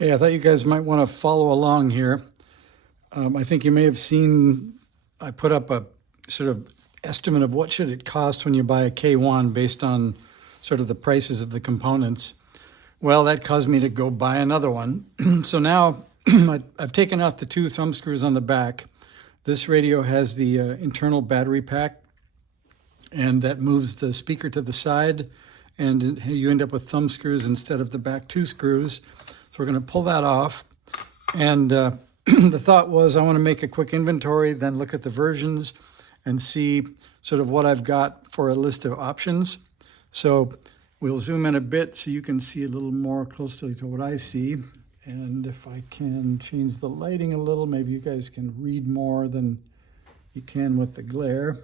Hey, I thought you guys might want to follow along here. I think you may have seen I put up a sort of estimate of what should it cost when you buy a K1 based on sort of the prices of the components. Well, that caused me to go buy another one. So now I've taken off the two thumb screws on the back. This radio has the internal battery pack, and that moves the speaker to the side, and you end up with thumb screws instead of the back two screws. So we're going to pull that off. And the thought was I want to make a quick inventory, then look at the versions and see sort of what I've got for a list of options. So we'll zoom in a bit so you can see a little more closely to what I see. And if I can change the lighting a little, maybe you guys can read more than you can with the glare.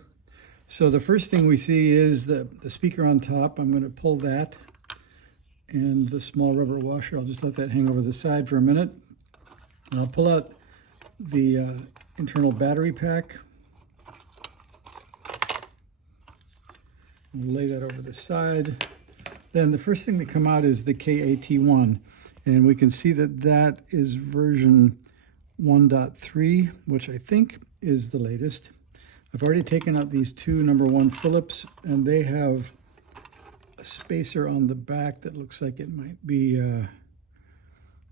So the first thing we see is the speaker on top. I'm going to pull that, and the small rubber washer, I'll just let that hang over the side for a minute. And I'll pull out the internal battery pack. We'll lay that over the side. Then the first thing to come out is the KAT1. And we can see that that is version 1.3, which I think is the latest. I've already taken out these two #1 Phillips, and they have a spacer on the back that looks like it might be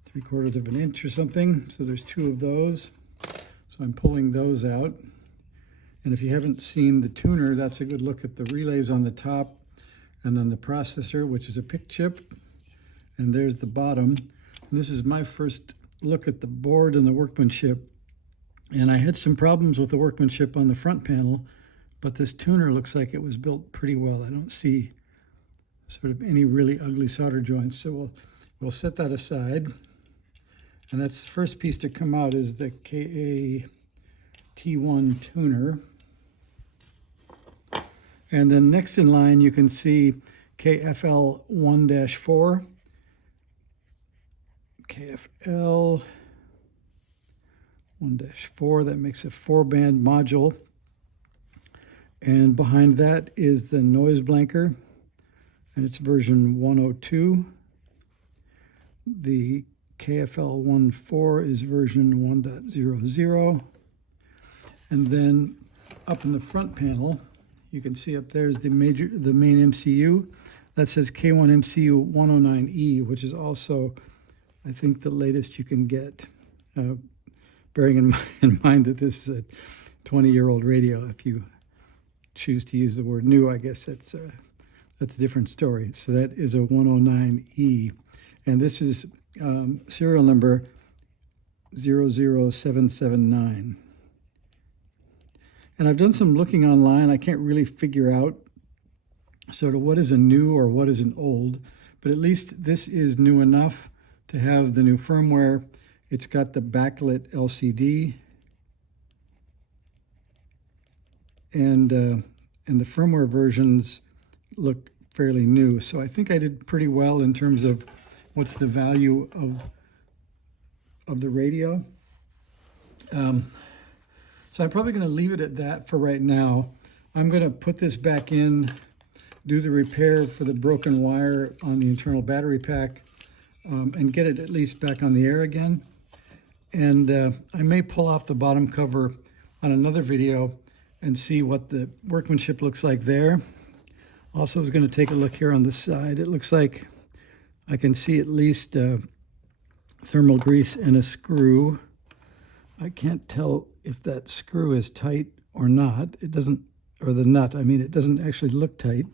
3/4 of an inch or something. So there's two of those. So I'm pulling those out. And if you haven't seen the tuner, that's a good look at the relays on the top, and then the processor, which is a PIC chip. And there's the bottom. And this is my first look at the board and the workmanship. And I had some problems with the workmanship on the front panel, but this tuner looks like it was built pretty well. I don't see sort of any really ugly solder joints. So we'll set that aside. And that's the first piece to come out is the KAT1 tuner. And then next in line, you can see KFL 1-4. KFL 1-4, that makes a 4-band module. And behind that is the noise blanker, and it's version 102. The KFL 1-4 is version 1.00. And then up in the front panel, you can see up there is the main MCU. That says K1 MCU 109E, which is also, I think, the latest you can get. Bearing in mind that this is a 20-year-old radio. If you choose to use the word new, I guess that's a different story. So that is a 109E. And this is serial number 00779. And I've done some looking online. I can't really figure out sort of what is a new or what is an old, but at least this is new enough to have the new firmware. It's got the backlit LCD, and the firmware versions look fairly new. So I think I did pretty well in terms of what's the value of the radio. So I'm probably going to leave it at that for right now. I'm going to put this back in, do the repair for the broken wire on the internal battery pack, and get it at least back on the air again. And I may pull off the bottom cover on another video and see what the workmanship looks like there. Also, I was going to take a look here on the side. It looks like I can see at least thermal grease and a screw. I can't tell if that screw is tight or not. It doesn't, or the nut, I mean, it doesn't actually look tight.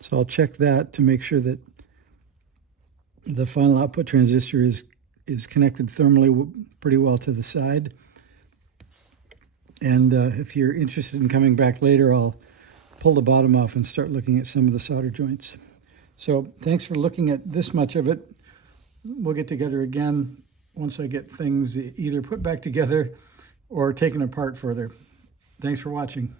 So I'll check that to make sure that the final output transistor is connected thermally pretty well to the side. And if you're interested in coming back later, I'll pull the bottom off and start looking at some of the solder joints. So thanks for looking at this much of it. We'll get together again once I get things either put back together or taken apart further. Thanks for watching.